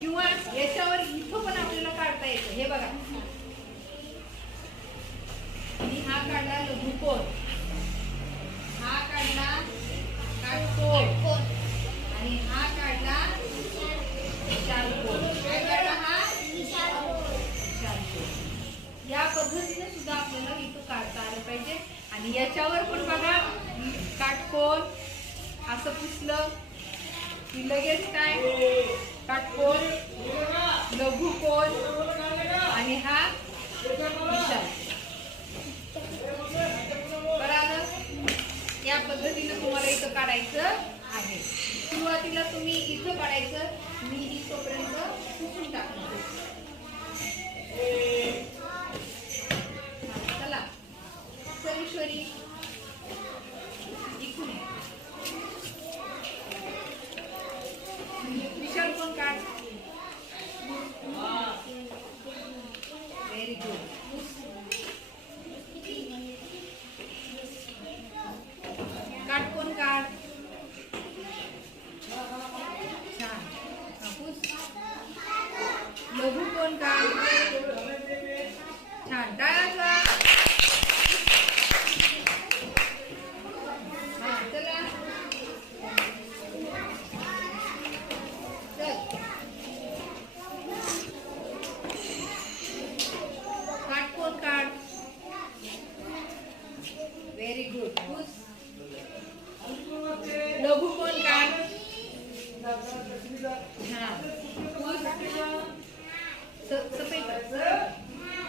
किंवा याच्यावर इथं पण आपल्याला काढता येतं. हे बघा. आणि हा काढला लघुकोण हा काढला काटकोण आणि हा काढला चालकोण काय काढला हा? या पद्धतीने सुद्धा आपल्याला इथं काढता आलं पाहिजे. आणि याच्यावर पण बघा काटकोण असं पुसलं की लगेच काय? काटकोल लघुकोल आणि हा विशाल बरं या पद्धतीनं तुम्हाला इथं काढायचं आहे. सुरुवातीला तुम्ही इथं काढायचं मी ही तोपर्यंत पुसून टाकणार चला. सर्वेश्वरी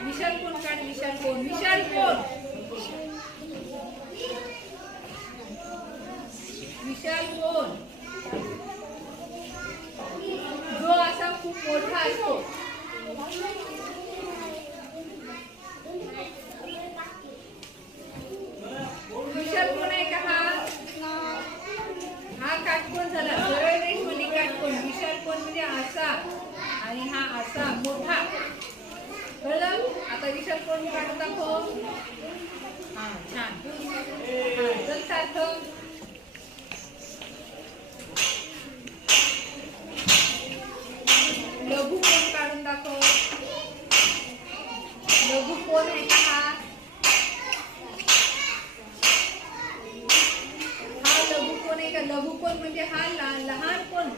विशाल कोण? काढ विशाल कोण? विशाल कोण? विशाल कोण? जो असा खूप मोठा असतो. विशाल कोण आहे का हा? हा काटकोण झाला सरळ रेषमध्ये काटकोण विशाल कोण म्हणजे असा आणि हा असा मोठा कळलं आता विचार कोण काढून दाखव. हा छान. हा चल लघु कोण काढून दाखव. लघु कोण आहे का हा? हा लघु कोण आहे का? लघु कोण म्हणजे हा लहान लहान कोण?